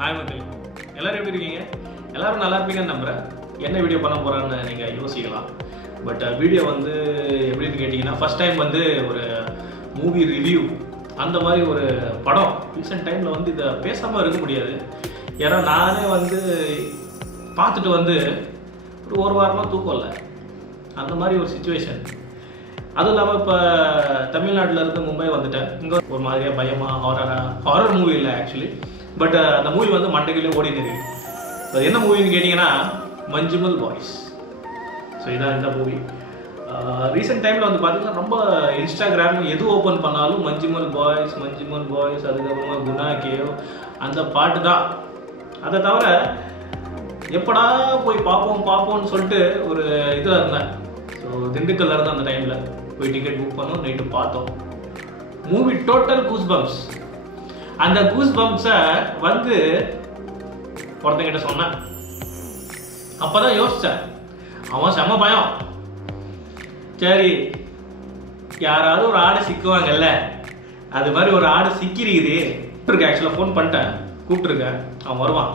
Hi மக்கள், எல்லோரும் எப்படி இருக்கீங்க? எல்லோரும் நல்லா இருப்பீங்கன்னு நம்புகிறேன். என்ன வீடியோ பண்ண போகிறேன்னு நீங்கள் யோசிக்கலாம். பட் வீடியோ வந்து எப்படின்னு கேட்டிங்கன்னா, ஃபஸ்ட் டைம் வந்து ஒரு மூவி ரிவ்யூ அந்த மாதிரி ஒரு படம் ரீசெண்ட் டைமில் வந்து இதை பேசாமல் இருக்க முடியாது. ஏன்னா நானே வந்து பார்த்துட்டு வந்து ஒரு வாரமாக தூக்கம் இல்லை, அந்த மாதிரி ஒரு சுச்சுவேஷன். அதுவும் இல்லாமல் இப்போ தமிழ்நாட்டில் இருந்து மும்பை வந்துட்டேன். இங்கே ஒரு மாதிரியாக பயமாக ஹாரர் மூவி இல்லை ஆக்சுவலி, பட் அந்த மூவி வந்து மண்டைக்குள்ளே ஓடிட்டு இருக்கு. அது என்ன மூவின்னு கேட்டிங்கன்னா, மஞ்சுமல் பாய்ஸ். ஸோ இதான் இந்த மூவி. ரீசெண்ட் டைமில் வந்து பார்த்திங்கன்னா ரொம்ப இன்ஸ்டாகிராம் எது ஓப்பன் பண்ணாலும் மஞ்சுமல் பாய்ஸ், அதுக்கப்புறமா குணா கேவ் அந்த பாட்டு தான். அதை தவிர எப்படா போய் பார்ப்போம்னு சொல்லிட்டு ஒரு இதில் இருந்தேன். ஸோ திண்டுக்கல்ல இருந்து அந்த டைமில் போய் டிக்கெட் புக் பண்ணோம், நைட்டு பார்த்தோம். Movie total goosebumps. அந்த கூஸ் பம்ப்ஸை வந்து ஒருத்தங்கிட்ட சொன்னேன். அப்போ தான் யோசித்தேன், அவன் செம்ம பயம். சரி, யாராவது ஒரு ஆடு சிக்குவாங்கல்ல, அது மாதிரி ஒரு ஆடு சிக்கிருக்குது. கூப்பிட்டுருக்கேன், ஆக்சுவலாக ஃபோன் பண்ணிட்டேன், கூப்பிட்டுருக்கேன். அவன் வருவான்.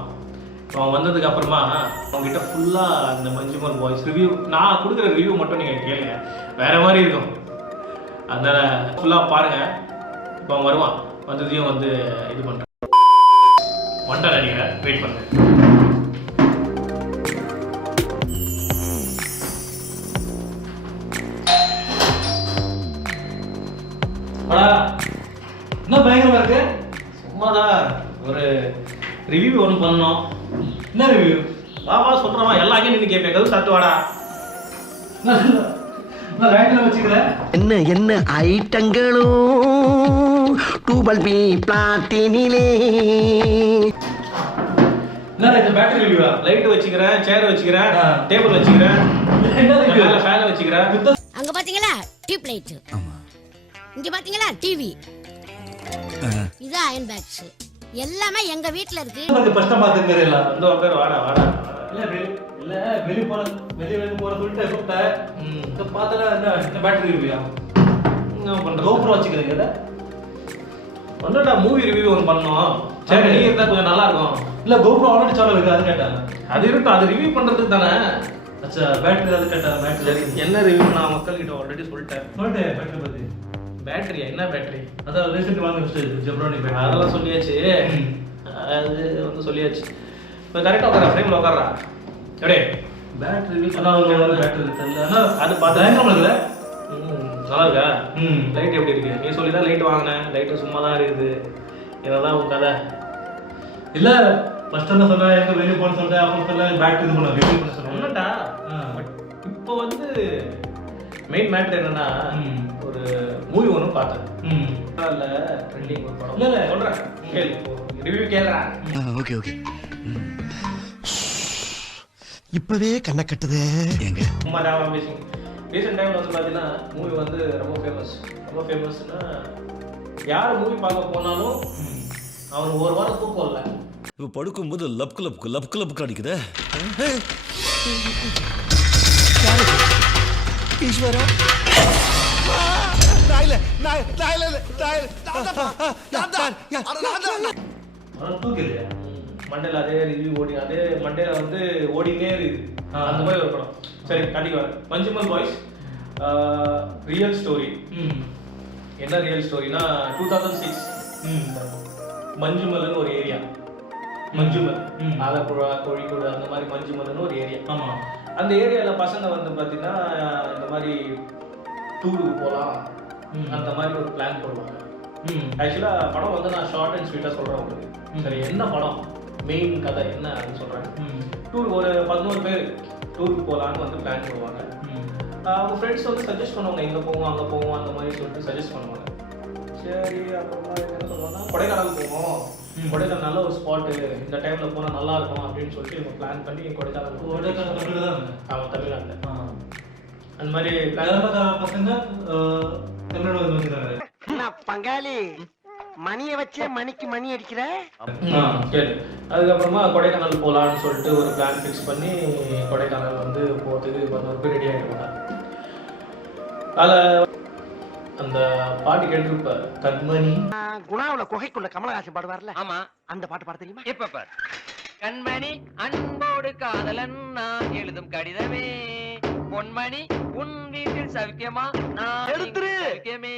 அவன் வந்ததுக்கு அப்புறமா அவங்ககிட்ட ஃபுல்லாக அந்த மஞ்சுமல் பாய்ஸ் ரிவ்யூ, நான் கொடுக்குற ரிவ்யூ மட்டும் நீங்கள் கேளுங்க, வேற மாதிரி இருக்கும். அதனால் ஃபுல்லாக பாருங்கள். இப்போ அவன் வருவான், வந்ததையும் வந்து இது பண்ணுறேன். வந்துட்டான் நினைக்கிறேன், வெயிட் பண்ணுங்க. என்ன பயங்கரமா இருக்கு? சும்மாதான் ஒரு ரிவ்யூ ஒன்று பண்ணோம். என்ன ரிவ்யூ? வாவா சொல்கிறவா எல்லாத்தையும் நின்று கேட்பேன். கது சாப்பிட்டு வாடா. நான் ரைட்டில் வச்சுக்கிறேன். என்ன என்ன ஐட்டங்களும் டூபல் பி பிளாட்டினிலே. என்ன இந்த பேட்டரி ரிவ்யூவா? லைட் வச்சுக்கிறேன், சேர் வச்சுக்கிறேன், டேபிள் வச்சுக்கிறேன், என்ன ரிவ்யூ? ஃபேன் வச்சுக்கிறேன். அங்க பாத்தீங்களா டியூப் லைட், இங்க பாத்தீங்களா டிவி, இது அயன் பாக்ஸ், எல்லாமே எங்க வீட்ல இருக்கு. உங்களுக்கு ஃபர்ஸ்ட் பாத்துங்க இல்ல. வந்து உட்கார், வாடா. இல்ல வெளிய போற சொல்லிட்டு கூப்பிட்டேன். இந்த பார்த்தல என்ன பேட்டரி ரிவ்யூயா? என்ன பண்ற? GoPro வச்சுக்கிறீங்க இத? ஒண்ணுடா, மூவி ரிவ்யூ ஒன்று பண்ணோம். சரி, நீ இருந்தா கொஞ்சம் நல்லா இருக்கும். இல்ல GoPro ஆல்ரெடி சாலு இருக்கு, அது கேட்டேன். அது இருக்கும், அது ரிவ்யூ பண்றதுக்கு தானே. அச்சா, பேட்டரி அது கேட்டேன். பேட்டரி என்ன ரிவ்யூ நான் மக்கள் கிட்ட ஆல்ரெடி சொல்லிட்டேன். பேட்டரி பத்தி. பேட்டரியா? என்ன பேட்டரி? அதான் ரீசெண்ட் வாங்குன ஜெப்ரானி பேட்டரி. அதெல்லாம் சொல்லியாச்சு, அது வந்து சொல்லியாச்சு. இப்போ கரெக்டாக உட்கார, ஃப்ரேமில் உட்காரா. எப்படி பேட்டரி ரிவ்யூ அதான் ஒரு பேட்டரி தெரியல. ஆனா அது பார்த்து பயங்கரமா இருக்குல்ல? நல்லா இருக்கா? லைட் எப்படி இருக்கு? நீ சொல்லி தான் லைட் வாங்கினேன். லைட்டு சும்மா தான் இருக்குது. இதெல்லாம் உன் கதை இல்ல. ஃபர்ஸ்ட் என்ன சொன்னா, எங்க வெளிய போன்னு சொல்றேன், அப்புறம் சொல்ல பேட்டரி இது பண்ண ரிவ்யூ பண்ண சொன்னேன். ஒன்னுட்டா. பட் இப்போ வந்து மெயின் மேட்டர் என்னன்னா, ஒரு மூவி ஒன்று பார்த்தேன். இல்ல ட்ரெண்டிங் ஒரு படம். இல்ல சொல்றேன், கேளு. ரிவ்யூ கேளுடா. Okay okay. இப்பவே கண்ணை கட்டுதே. எங்க சும்மா ஞாபகம் பேசுங்க. ரீசெண்ட் டைம்ல வந்து பார்த்தீங்கன்னா மூவி வந்து ரொம்ப ஃபேமஸ்னா, யார் மூவி பார்க்க போனாலும் அவனுக்கு ஒரு வாரம் தூக்கம் இல்லை. இப்போ படுக்கும்போது லப்க்கு அடிக்குதே. ஈஸ்வரா, தூக்கலையா? மண்டேல அதே ரிவ்யூ ஓடி, அதே மண்டேல வந்து ஓடினே இருக்குது. அந்த மாதிரி ஒரு படம். சரி, கண்டிப்பா மஞ்சுமல் பாய்ஸ் ரியல் ஸ்டோரி. என்ன ரியல் ஸ்டோரினா, 2006 மஞ்சுமல்னு ஒரு ஏரியா. மஞ்சுமல், ஆலப்புழா, கோழிக்கோடு, அந்த மாதிரி மஞ்சுமல்னு ஒரு ஏரியா. ஆமா. அந்த ஏரியாவில் பசங்க வந்து பார்த்தீங்கன்னா இந்த மாதிரி டூருக்கு போகலாம், அந்த மாதிரி ஒரு பிளான் போடுவாங்க. ஆக்சுவலாக படம் வந்து நான் ஷார்ட் அண்ட் ஸ்வீட்டாக சொல்கிறேன் உங்களுக்கு. சரி, என்ன படம், மெயின் கதை என்ன அப்படின்னு சொல்கிறேன். டூர் ஒரு 11 பேர் டூருக்கு போகலான்னு வந்து பிளான் போடுவாங்க. அவங்க ஃப்ரெண்ட்ஸ் வந்து சஜஸ்ட் பண்ணுவாங்க, இங்கே போவோம் அங்கே போவோம் அந்த மாதிரி சொல்லிட்டு சஜஸ்ட் பண்ணுவாங்க. சரி, அப்புறமா என்ன சொல்லுவாங்கன்னா, கொடைக்கானல் போவோம், கொடைக்கானல் நல்ல ஒரு ஸ்பாட்டு, இந்த டைமில் போனால் நல்லா இருக்கும் அப்படின்னு சொல்லிட்டு இவங்க பிளான் பண்ணி கொடைக்கானல் அவன் தமிழ்நாட்டில் அந்த மாதிரி பசங்க தமிழ்நாடு வந்துருக்காங்க. பங்காளி மணியை வச்சே மணிக்கு மணி அடிக்கிற. சரி, அதுக்கப்புறமா கொடைக்கானல் போகலான்னு சொல்லிட்டு ஒரு பிளான் ஃபிக்ஸ் பண்ணி கொடைக்கானல் வந்து போகிறதுக்கு 11 பேர் ரெடி ஆகிட்டு. அதில் அந்த பாட்டு கேட்டிருப்ப கண்மணி. குணாவுல குகைக்குள்ள கமலஹாசன் பாடுவார்ல, ஆமா, அந்த பாட்டு பாட தெரியுமா? இப்ப பாரு. கண்மணி அன்போடு காதலன் நான் எழுதும் கடிதமே, பொன்மணி உன் வீட்டில் சவிக்கமா நான் எடுத்துரு. சவிக்கமே.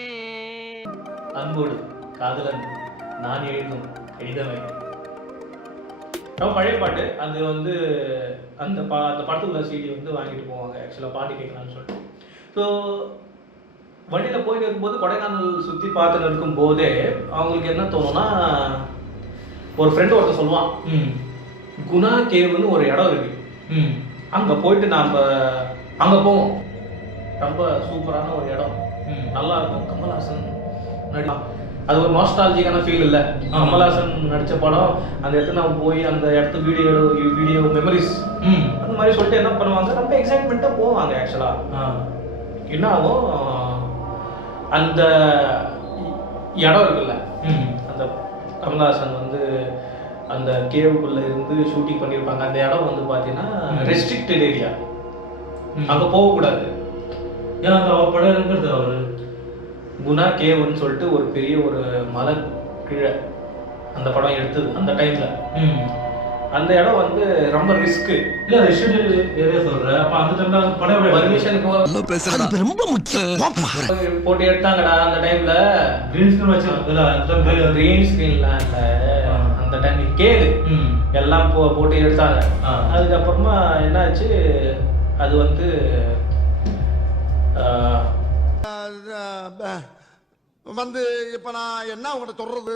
அன்போடு காதலன் நான் எழுதும் கடிதமே. ரொம்ப பழைய பாட்டு. அது வந்து அந்த அந்த படத்துக்குள்ள சிடி வந்து வாங்கிட்டு போவாங்க ஆக்சுவலாக பாட்டு கேட்கலான்னு சொல்லிட்டு. ஸோ வண்டியில் போயிட்டு இருக்கும்போது கொடைக்கானல் சுற்றி பார்த்துட்டு இருக்கும் போதே அவங்களுக்கு என்ன தோணும்னா, ஒரு ஃப்ரெண்டு ஒருத்தர் சொல்லுவான், குணா கேவுன்னு ஒரு இடம் இருக்கு, அங்கே போயிட்டு நாம் அங்கே போவோம், ரொம்ப சூப்பரான ஒரு இடம், நல்லா இருக்கும், கமல்ஹாசன் நடிப்பான். அது ஒரு நாஸ்டாலஜிக்கான ஃபீல் இல்லை, கமல்ஹாசன் நடித்த படம், அந்த இடத்துல நம்ம போய் அந்த இடத்து வீடியோ மெமரிஸ் அந்த மாதிரி சொல்லிட்டு என்ன பண்ணுவாங்க, ரொம்ப எக்ஸைட்மெண்ட்டாக போவாங்க. ஆக்சுவலாக என்ன ஆகும், அந்த இடம் இருக்குல்ல, அந்த கமல்ஹாசன் வந்து அந்த கேவுக்குள்ள இருந்து ஷூட்டிங் பண்ணியிருப்பாங்க, அந்த இடம் வந்து பார்த்தீங்கன்னா ரெஸ்ட்ரிக்டட் ஏரியா, அங்கே போகக்கூடாது. ஏன் அந்த படம் இருக்கிறது அவரு குணா கேவுன்னு சொல்லிட்டு ஒரு பெரிய ஒரு மலை கீழே அந்த படம் எடுத்தது அந்த டைம்ல. அந்த இடம் வந்து ரொம்ப ரிஸ்க்கு. இல்ல ரெஸ்ட்ரிக்டட் ஏரியா சொல்றேன். அப்ப அந்த டைம்ல படம் பர்மிஷனுக்கு ரொம்ப முக்கியம். போட்டு எடுத்தாங்கடா அந்த டைம்ல. கிரீன் ஸ்கிரீன் வச்சு கிரீன் ஸ்கிரீன்லாம் இல்ல, அந்த டைம் கேளு எல்லாம் போட்டு எடுத்தாங்க. அதுக்கப்புறமா என்னாச்சு, அது வந்து வந்து இப்ப நான் என்ன உங்கள்கிட்ட சொல்றது,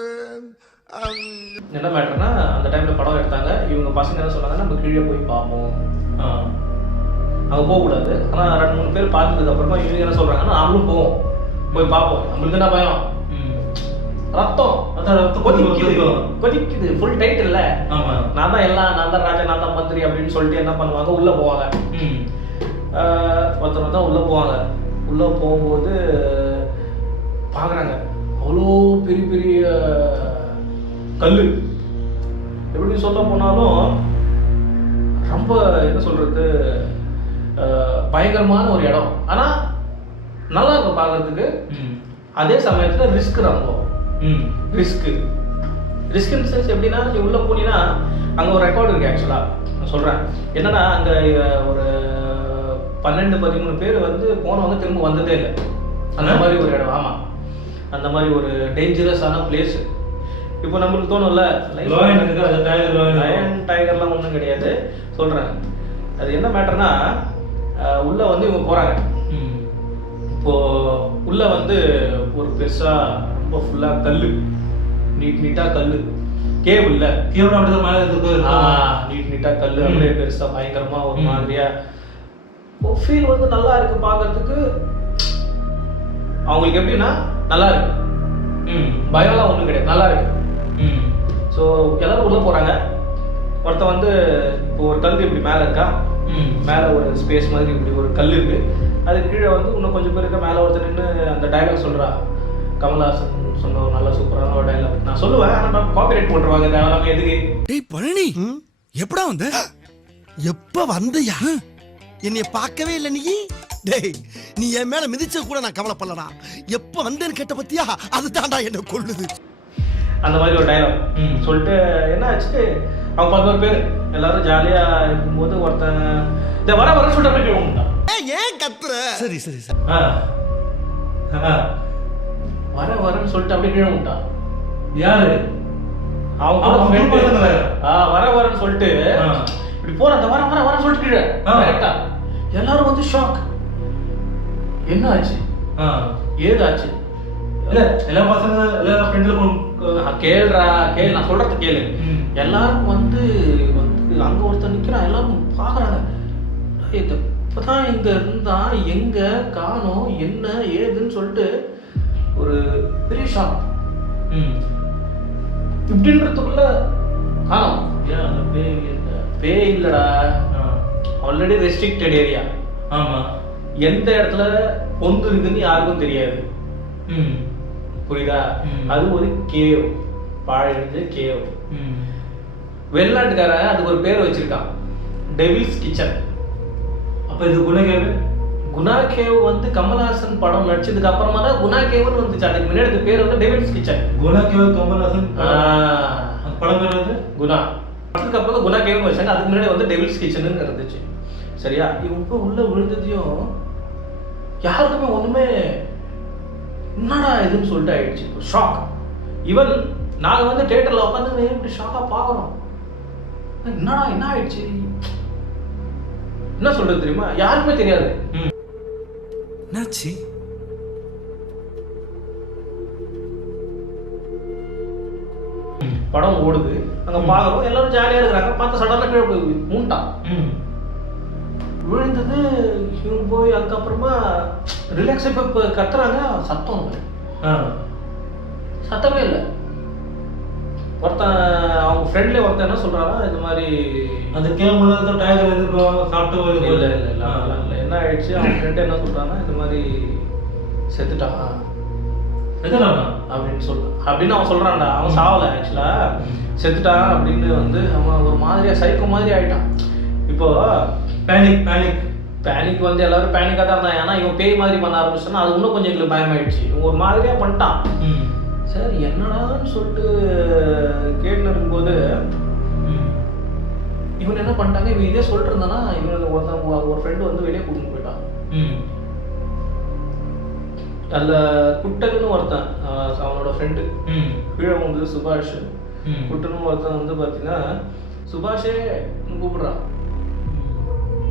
என்ன மேட்டர்னா, அந்த டைம்ல படம் எடுத்தாங்க. இவங்க பசங்க என்ன சொன்னாங்க, நம்ம கீழே போய் பார்ப்போம், அங்கே போகக்கூடாது. ஆனால் 2-3 பேர் பார்த்ததுக்கு அப்புறமா இவங்க என்ன சொல்றாங்கன்னா, நாமளும் போவோம், போய் பார்ப்போம், நம்மளுக்கு என்ன பயம், ரத்தம் கொதிக்குது, ஃபுல் டைட் இல்ல, நான் தான் எல்லாம், நான் தான் ராஜா, நான் தான் மந்திரி அப்படின்னு சொல்லிட்டு என்ன பண்ணுவாங்க, உள்ள போவாங்க. ஒருத்தர் தான் உள்ள போவாங்க. உள்ள போகும்போது பாக்குறாங்க அவ்வளோ பெரிய பெரிய கல்லு. எப்படி சொல்ல போனாலும் ரொம்ப என்ன சொல்றது, பயங்கரமான ஒரு இடம். ஆனா நல்லா இருக்கும் பார்க்கறதுக்கு. அதே சமயத்துல ரிஸ்க், ரொம்ப ரிஸ்க் சென்ஸ் எப்படின்னா, நீ உள்ள போனீங்கன்னா அங்க ஒரு ரெக்கார்டு இருக்கு. ஆக்சுவலா நான் சொல்றேன் என்னன்னா, அங்க ஒரு 12-13 பேர் வந்து போனவங்க திரும்ப வந்ததே இல்லை. அந்த மாதிரி ஒரு இடம். ஆமா, அந்த மாதிரி ஒரு டேஞ்சரஸான பிளேஸ். இப்போ நம்மளுக்கு தோணும்ல, லயன் டைகர்லாம் ஒன்றும் கிடையாது. சொல்றேன் அது என்ன மேட்டர்னா, உள்ள வந்து இவங்க போறாங்க. இப்போ உள்ள வந்து ஒரு பெருசா ரொம்ப ஃபுல்லா கல்லு, நீட்டா கல்லு, கேவ் இல்ல, நீட்டா கல்லு, அப்படியே பெருசா பயங்கரமா ஒரு மாதிரியா ஃபீல் வந்து நல்லா இருக்கு பார்க்கறதுக்கு. அவங்களுக்கு எப்படின்னா நல்லா இருக்கு, பயம்லாம் ஒன்றும் கிடையாது, நல்லா இருக்கு. ஸோ எல்லாரும் உள்ள போறாங்க. ஒருத்தன் வந்து இப்போ ஒரு கல் இப்படி மேலே இருக்கா, மேலே ஒரு ஸ்பேஸ் மாதிரி இப்படி ஒரு கல் இருக்கு, அது கீழே வந்து இன்னும் கொஞ்சம் பேர் இருக்க. மேலே ஒருத்தர் நின்று அந்த டைலாக் சொல்றா, கமல்ஹாசன் சொன்ன ஒரு நல்ல சூப்பரான ஒரு டைலாக். நான் சொல்லுவேன், ஆனால் காப்பிரைட் போட்டுருவாங்க தேவையில்லாம. எதுக்கு? டேய் பழனி, எப்படா வந்த? எப்ப வந்தயா? என்னைய பார்க்கவே இல்லை நீ. டேய், நீ என் மேல மிதிச்ச கூட நான் கவலைப்படலடா. எப்ப வந்தேன்னு கேட்ட பத்தியா, அது தாண்டா என்ன கொள்ளுது. அந்த மாதிரி ஒரு டைலாக் சொல்லிட்டு என்ன ஆச்சு, அவங்க 11 பேர் எல்லாரும் ஜாலியா இருக்கும்போது ஒருத்தன் இந்த வர சொல்லிட்டு அப்படியே விட்டான். ஏன் கத்துற? சரி சரி சரி. வரன்னு சொல்லிட்டு அப்படியே கீழே விட்டான். யாரு? அவங்க வரன்னு சொல்லிட்டு இப்படி போற, அந்த வர சொல்லிட்டு கீழே கரெக்டா. எல்லாரும் வந்து ஷாக். என்ன ஆச்சு, ஏதாச்சு? இல்ல எல்லா பசங்க எல்லா ஃப்ரெண்ட்ல கேளுடா, கேளு, நான் சொல்றது கேளு. எல்லாரும் வந்து அங்க ஒருத்தர் நிக்கிறான், எல்லாரும் பாக்குறாங்க. இப்பதான் இங்க இருந்தா எங்க காணோம், என்ன ஏதுன்னு சொல்லிட்டு ஒரு பெரிய ஷாக். இப்படின்றதுக்குள்ள காணோம். பேய் இல்லடா, ஆல்ரெடி ரெஸ்ட்ரிக்டட் ஏரியா. ஆமா, எந்த இடத்துல பொந்து இருக்குன்னு யாருக்கும் தெரியாது. புரியுதா? அது ஒரு கேவ், பாழடைஞ்ச கேவ். வெளிநாட்டுக்காரன் அதுக்கு ஒரு பேர் வச்சிருக்கான், டெவில்ஸ் கிச்சன். அப்ப இது குண கேவ், குணா கேவ் வந்து கமல்ஹாசன் படம் நடிச்சதுக்கு அப்புறமா தான் குணா கேவ்னு வந்துச்சு. அதுக்கு முன்னாடி அது பேர் வந்து Devil's Kitchen. Guna cave Kamal Haasan அந்த படம் பேர் வந்து குணா. அதுக்கு அப்புறம் தான் குணா கேவ்னு வச்சாங்க. அதுக்கு முன்னாடி வந்து டெவில்ஸ் கிச்சன் இருந்துச்சு. சரியா? இவங்க உள்ள விழுந்ததையும் யாருக்குமே ஒண்ணுமே என்னடா இதுன்னு சொல்லிட்டு ஆயிடுச்சு. ஷாக். ஈவன் நாங்க வந்து தியேட்டர்ல உட்காந்து இப்படி ஷாக்கா பாக்குறோம். என்னடா என்ன ஆயிடுச்சு, என்ன சொல்றது தெரியுமா? யாருக்குமே தெரியாது. என்னாச்சு? படம் ஓடுது, அங்க பாக்குறோம், எல்லாரும் ஜாலியா இருக்கிறாங்க. பார்த்து சடனா கீழே போய் மூண்டான். விழுந்தது. இவங்க போய் அதுக்கப்புறமா ரிலாக்ஸ் இப்ப கத்துறாங்க. சத்தம் இல்லை, சத்தமே இல்லை. ஒருத்தன் அவங்க ஃப்ரெண்ட்ல ஒருத்தன் என்ன சொல்றானா, இந்த மாதிரி அந்த கேம் டயர் இருக்கும் சாப்பிட்டு இல்லை இல்லை இல்லை இல்லை என்ன ஆயிடுச்சு, அவங்க ஃப்ரெண்ட் என்ன சொல்றான்னா, இந்த மாதிரி செத்துட்டான் அப்படின்னு அப்படின்னு அவன் சொல்றான்டா. அவன் சாவல, ஆக்சுவலா செத்துட்டான் அப்படின்னு வந்து அவன் ஒரு மாதிரியா சைக்கோ மாதிரி ஆயிட்டான். இப்போ பேனிக் வந்து எல்லாரும் பேனிக்கா தான் இருந்தான். ஏன்னா இவன் பேய் மாதிரி பண்ண ஆரம்பிச்சானா அது இன்னும் கொஞ்சம் எங்களுக்கு பயமாயிடுச்சு. இவன் ஒரு மாதிரியா பண்ணிட்டான். சரி என்னடான்னு சொல்லிட்டு கேட்டுன்னு இருக்கும்போது இவன் என்ன பண்ணிட்டாங்க, இவன் இதே சொல்லிட்டு இருந்தானா இவனுக்கு ஒரு ஃப்ரெண்டு வந்து வெளியே கூட்டிட்டு போயிட்டான். அதுல குட்டன்னு ஒருத்தன், அவனோட ஃப்ரெண்டு கீழே வந்து சுபாஷ். குட்டன்னு ஒருத்தன் வந்து பாத்தீங்கன்னா சுபாஷே கூப்பிடுறான்,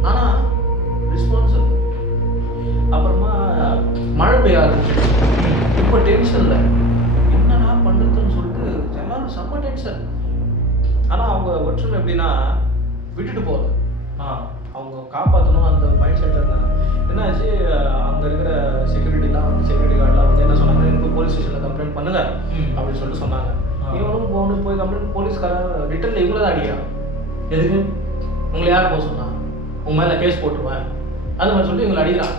ஆனா ரெஸ்பான்ஸ் இல்லை. அப்புறமா மழை பெய்ய ஆரம்பிச்சு. ரொம்ப டென்ஷன்ல என்னடா பண்றதுன்னு சொல்லிட்டு எல்லாரும் செம்ம டென்ஷன். ஆனா அவங்க ஒற்றுமை எப்படின்னா விட்டுட்டு போகுது, அவங்க காப்பாற்றணும் அந்த மைண்ட் செட்ல இருந்தாங்க. என்னாச்சு, அங்க இருக்கிற செக்யூரிட்டிலாம் வந்து செக்யூரிட்டி கார்டெலாம் வந்து என்ன சொன்னாங்க, எனக்கு போலீஸ் ஸ்டேஷன்ல கம்ப்ளைண்ட் பண்ணுங்க அப்படின்னு சொல்லிட்டு சொன்னாங்க. இவனும் போய் கம்ப்ளைண்ட் போலீஸ்காரன் ரிட்டர்ன்ல இவங்கள தான் அடிக்கிறான். எதுக்கு? உங்களை யார் போக சொன்னா, உங்க மேல கேஸ் போட்டுருவேன் அது மாதிரி சொல்லிட்டு இவங்களை அடிக்கிறான்.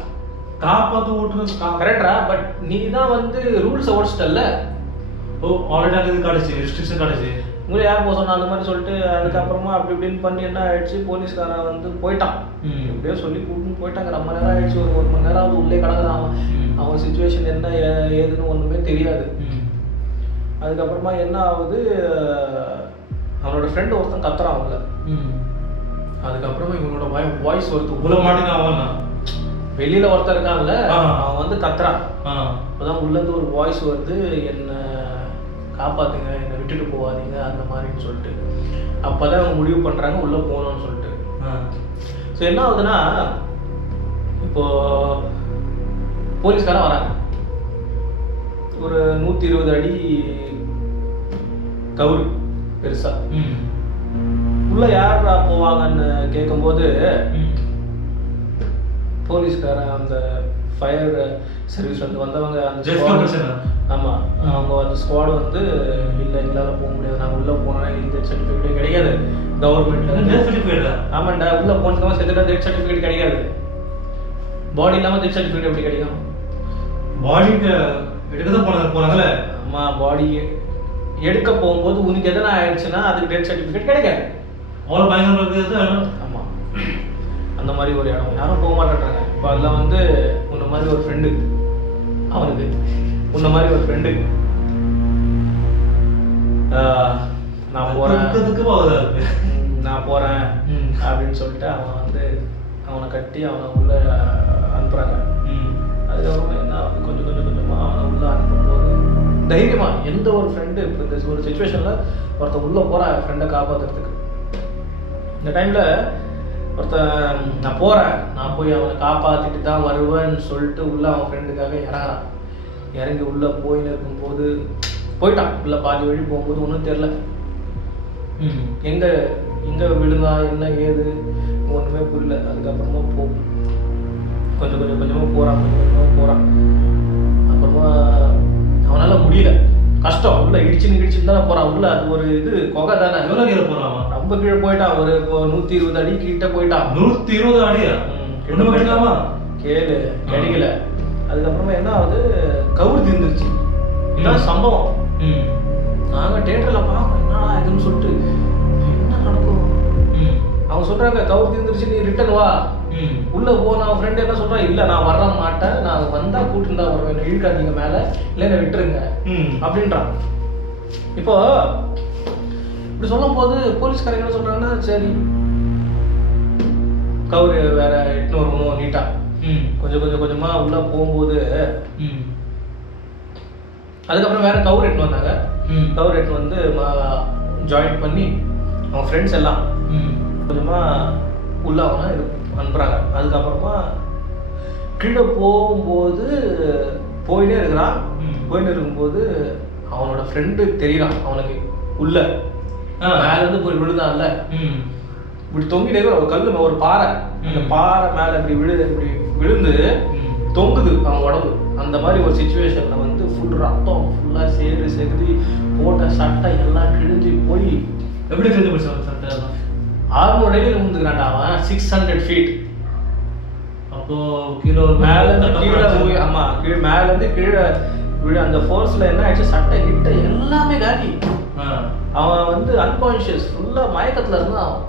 காப்பாற்ற ஓட்டுறது கரெக்டா? பட் நீ தான் வந்து ரூல்ஸை உடச்சிட்டல்ல. ஆல்ரெடி அது கிடைச்சி ரெஸ்ட்ரிக்ஷன் கிடைச்சி உங்களை யார் போக சொன்னா அந்த மாதிரி சொல்லிட்டு அதுக்கப்புறமா அப்படி இப்படின்னு பண்ணி என்ன ஆயிடுச்சு, போலீஸ்காரன் வந்து போயிட்டான். எப்படியோ சொல்லி கூட்டின்னு போயிட்டாங்க. ரொம்ப நேரம் ஆயிடுச்சு, ஒரு மணி நேரம் உள்ளே கிடக்குறான். அவன் சுச்சுவேஷன் என்ன ஏதுன்னு ஒண்ணுமே தெரியாது. அதுக்கப்புறமா என்ன ஆகுது, அவனோட ஃப்ரெண்டு ஒருத்தன் கத்துறான் அவங்கள. அதுக்கப்புறமா இவனோட வாய்ஸ் ஒருத்தர் உள்ள மாட்டேங்க, வெளியில ஒருத்தர் இருக்காங்கல்ல, அவன் வந்து கத்துறான். அப்பதான் உள்ள இருந்து ஒரு வாய்ஸ் வருது, என்ன காப்பாத்துங்க, என்னை விட்டுட்டு போகாதீங்க அந்த மாதிரின்னு சொல்லிட்டு. அப்பதான் அவங்க முடிவு பண்றாங்க உள்ள போகணும்னு சொல்லிட்டு. ஸோ என்ன ஆகுதுன்னா, இப்போ போலீஸ்காரன் வராங்க. ஒரு 120 அடி கவுரு பெருசா. உள்ள யாரா போவாங்கன்னு கேட்கும்போது போலீஸ்காரன் அந்த ஃபயர் சர்வீஸ் வந்து வந்தவங்க அந்த ஆமா அவங்க அந்த ஸ்குவாட் வந்து இல்லை எங்களால் போக முடியாது, நாங்கள் உள்ளே போனோம்னா எங்களுக்கு டெத் சர்டிஃபிகேட்டே கிடையாது கவர்மெண்ட்ல. ஆமாண்டா, உள்ளே போனதுக்காக செத்துட்டா டெத் சர்டிஃபிகேட் கிடைக்காது. பாடி இல்லாமல் டெத் சர்டிஃபிகேட் எப்படி கிடைக்கும்? பாடிக்கு எடுக்க தான் போனாங்கல்ல. ஆமா, பாடி எடுக்க போகும்போது உனக்கு எதனா ஆயிடுச்சுன்னா அதுக்கு டெத் சர்டிஃபிகேட் கிடைக்காது. அவ்வளோ பயங்கரமாக இருக்குது. ஆமா, அந்த மாதிரி ஒரு இடம் யாரும் போக மாட்டேன்றாங்க. இப்போ அதில் வந்து உன்ன மாதிரி ஒரு ஃப்ரெண்டு, அவனுக்கு உன்ன மாதிரி ஒரு ஃப்ரெண்டு, நான் போறேன் அப்படின்னு சொல்லிட்டு அவன் வந்து அவனை கட்டி அவனை உள்ள அனுப்புறாங்க. அதுக்கப்புறமா என்ன கொஞ்சமா அவனை உள்ள அனுப்பும்போது தைரியமா எந்த ஒரு ஃப்ரெண்டு இப்போ இந்த ஒரு சுச்சுவேஷன்ல ஒருத்தன் உள்ள போறான் ஃப்ரெண்டை காப்பாத்துறதுக்கு. இந்த டைம்ல ஒருத்தன் நான் போறேன், நான் போய் அவனை காப்பாத்திட்டு தான் வருவேன்னு சொல்லிட்டு உள்ள அவன் ஃப்ரெண்டுக்காக இறங்குறான். இறங்கி உள்ள போயின்னு இருக்கும்போது போயிட்டான். உள்ள பாதி வழி போகும்போது ஒன்றும் தெரில எங்க விழுந்தா என்ன ஏது ஒன்றுமே புரியல. அதுக்கப்புறமா கொஞ்சமா போறான். அப்புறமா அவனால முடியல, கஷ்டம். உள்ள இடிச்சுன்னு தானே போறான். உள்ள அது ஒரு இது கொகை தானே. எவ்வளோ கீழே போறான்? ரொம்ப கீழே போயிட்டான். ஒரு 120 அடி கிட்ட போயிட்டான். 120 அடியா? கேளு, கிடைக்கல. அதுக்கப்புறமா என்ன ஆகுது, கவுரு தீர்ந்துருச்சு. இதான் சம்பவம். நாங்க தியேட்டர்ல பார்க்கணும் என்ன இதுன்னு சொல்லிட்டு என்ன நடக்கும். அவங்க சொல்றாங்க கவுரு தீர்ந்துருச்சு, நீ ரிட்டர்ன் வா உள்ள போன அவன் ஃப்ரெண்ட் என்ன சொல்றான், இல்ல நான் வர மாட்டேன், நான் வந்தா கூட்டிருந்தா வருவேன், இழுக்காதீங்க மேல, இல்ல என்ன விட்டுருங்க அப்படின்றான். இப்போ இப்படி சொல்லும் போது போலீஸ்காரங்க என்ன சொல்றாங்கன்னா, சரி கவுரு வேற 800 வருவோம் நீட்டா. கொஞ்சம் கொஞ்சமா உள்ள போகும்போது அதுக்கப்புறம் வேற கவுர் எட்டு வந்தாங்க. கவுர் எட்டு வந்து ஜாயின் பண்ணி அவன் ஃப்ரெண்ட்ஸ் எல்லாம் கொஞ்சமா உள்ள அவங்க அனுப்புறாங்க. அதுக்கப்புறமா கீழே போகும்போது போயிட்டே இருக்கிறான். போயிட்டு இருக்கும்போது அவனோட ஃப்ரெண்டு தெரியறான் அவனுக்கு உள்ள மேல இருந்து போய் விழுதான்ல, இப்படி தொங்கிட்டே ஒரு கல்லு ஒரு பாறை, அந்த பாறை மேல இப்படி விழுந்து தொங்குது அவன் உடம்பு. அந்த மாதிரி ஒரு சிச்சுவேஷன்ல வந்து ஃபுல் ரத்தம் ஃபுல்லா சேகுதி போட்ட சட்டை எல்லாம் கிழிஞ்சு போய் எப்படி கிழிஞ்சு போச்சு சட்டை எல்லாம்? 600 அடியில் விழுந்துக்கிறான்டா அவன், 600 ஃபீட். அப்போ கிலோ மேல இருந்து கீழே, ஆமா மேல இருந்து கீழே விழ அந்த ஃபோர்ஸ்ல என்ன ஆயிடுச்சு, சட்டை கிட்ட எல்லாமே காலி. அவன் வந்து அன்கான்ஷியஸ், ஃபுல்லா மயக்கத்துல இருந்தான் அவன்.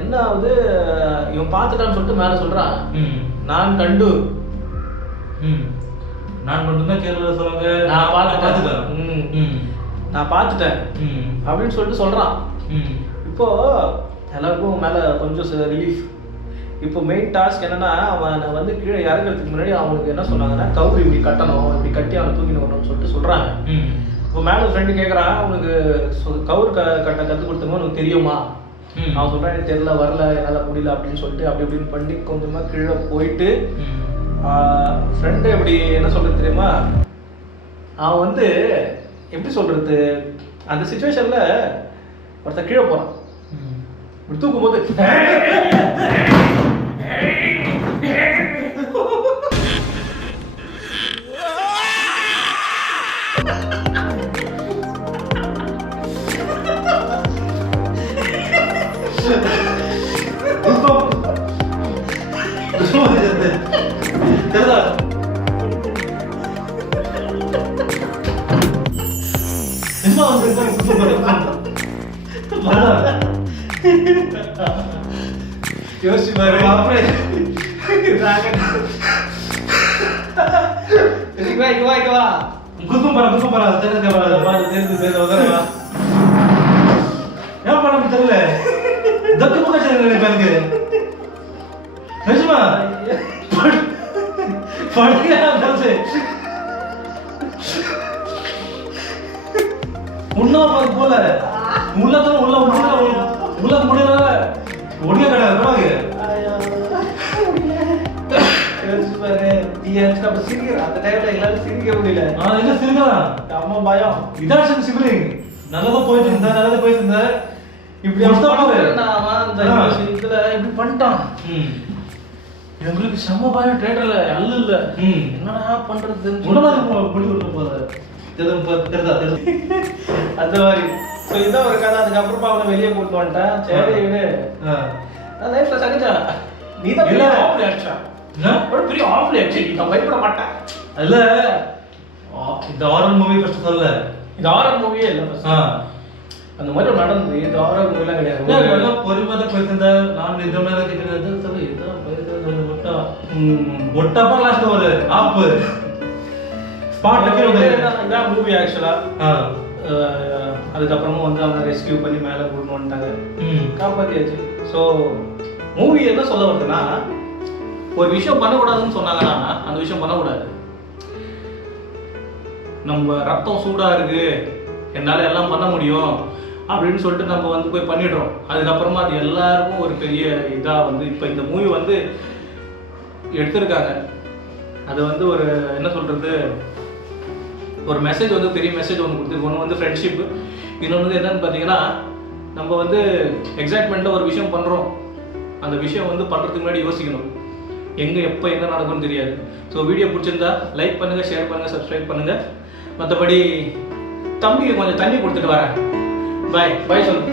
என்ன ஆகுது, இவன் பார்த்துட்டான்னு சொல்லிட்டு மேல சொல்றான், நான் கண்டு தான் கேரளா சொல்லுவாங்க, நான் பார்த்துட்டேன் அப்படின்னு சொல்லிட்டு சொல்றான். இப்போ எல்லாருக்கும் மேல கொஞ்சம் ரிலீஃப். இப்போ மெயின் டாஸ்க் என்னன்னா, அவன் வந்து கீழே இறங்குறதுக்கு முன்னாடி அவனுக்கு என்ன சொன்னாங்கன்னா, கவுரி இப்படி கட்டணும், இப்படி கட்டி அவனை தூக்கிட்டு வரணும்னு சொல்லிட்டு சொல்றாங்க. இப்போ மேல ஃப்ரெண்டு கேட்கறான், அவனுக்கு கவுர் கட்ட கற்றுக் கொடுத்தவங்க உனக்கு தெரியுமா? அவன் சொல்றான், எனக்கு தெரியல, வரல, என்னால் முடியல அப்படின்னு சொல்லிட்டு அப்படி இப்படின்னு பண்ணி கொஞ்சமா கீழே போயிட்டு ஃப்ரெண்டு எப்படி என்ன சொல்றது தெரியுமா, அவன் வந்து எப்படி சொல்றது, அந்த சிச்சுவேஷன்ல ஒருத்தர் கீழே போறான், இப்படி தூக்கும்போது யோசிச்சு பாரு. குத்தும் பாரா ஏன் பண்ண தெரியல, தக்கு பக்கம் எனக்கு நிஜமா உண்ணா பாரு போல உள்ளதான் உள்ள முடியல ஒடிய கிடையாது. அந்த டைம்ல எல்லாரும் சிரிக்க முடியல. என்ன சிரிக்கலாம், அம்மா பயம். இதான் சிபிலிங் நல்லதா போயிட்டு இருந்தா இப்படி இதுல இப்படி பண்ணிட்டான். எங்களுக்கு செம்ம பயம், தியேட்டர்ல அல்ல இல்ல, என்னடா பண்றது அந்த மாதிரி. இதான் ஒரு கதை. அதுக்கப்புறமா அவனை வெளியே கூட்டு வந்துட்டான். சரி விடு, நான் லைஃப்ல சகிச்சா. நீ தான் பெரிய ஆஃப்லி ஆக்ஷா, பெரிய ஆஃப்லி ஆக்ஷன், நீ நான் பயப்பட மாட்டேன். இல்ல இந்த ஹாரர் மூவி ஃபர்ஸ்ட் சொல்ல, இது ஹாரர் மூவியே இல்ல. அந்த மாதிரி நடந்து இது ஹாரர் மூவிலாம் கிடையாது. பொறுமையா பேசுறதா நான் இந்த மாதிரி கேக்குறது சொல்லு. இதான் பேசுறது ஒட்டா ஒட்டாப்பா லாஸ்ட் ஒரு ஆப் ஸ்பாட்ல இதான் மூவி ஆக்சுவலா. அதுக்கப்புறமா வந்து அவனை ரெஸ்கியூ பண்ணி மேலே கூட்டு வந்துட்டாங்க, காப்பாத்தியாச்சு. ஸோ மூவி என்ன சொல்ல வருதுன்னா, ஒரு விஷயம் பண்ணக்கூடாதுன்னு சொன்னாங்கன்னா அந்த விஷயம் பண்ணக்கூடாது. நம்ம ரத்தம் சூடா இருக்கு, என்னால எல்லாம் பண்ண முடியும் அப்படின்னு சொல்லிட்டு நம்ம வந்து போய் பண்ணிடுறோம். அதுக்கப்புறமா அது எல்லாருக்கும் ஒரு பெரிய இதா வந்து இப்போ இந்த மூவி வந்து எடுத்திருக்காங்க. அது வந்து ஒரு என்ன சொல்றது, ஒரு மெசேஜ் வந்து பெரிய மெசேஜ் ஒன்று கொடுத்துருக்கு. ஒன்று வந்து ஃப்ரெண்ட்ஷிப்பு, இன்னொன்று வந்து என்னன்னு பார்த்தீங்கன்னா, நம்ம வந்து எக்ஸைட்மெண்ட்டாக ஒரு விஷயம் பண்ணுறோம், அந்த விஷயம் வந்து பண்ணுறதுக்கு முன்னாடி யோசிக்கணும், எங்கே எப்போ என்ன நடக்கும்னு தெரியாது. ஸோ வீடியோ பிடிச்சிருந்தா லைக் பண்ணுங்கள், ஷேர் பண்ணுங்கள், சப்ஸ்கிரைப் பண்ணுங்கள். மற்றபடி தம்பி கொஞ்சம் தண்ணி கொடுத்துட்டு வரேன். பாய் பாய் சொல்லு.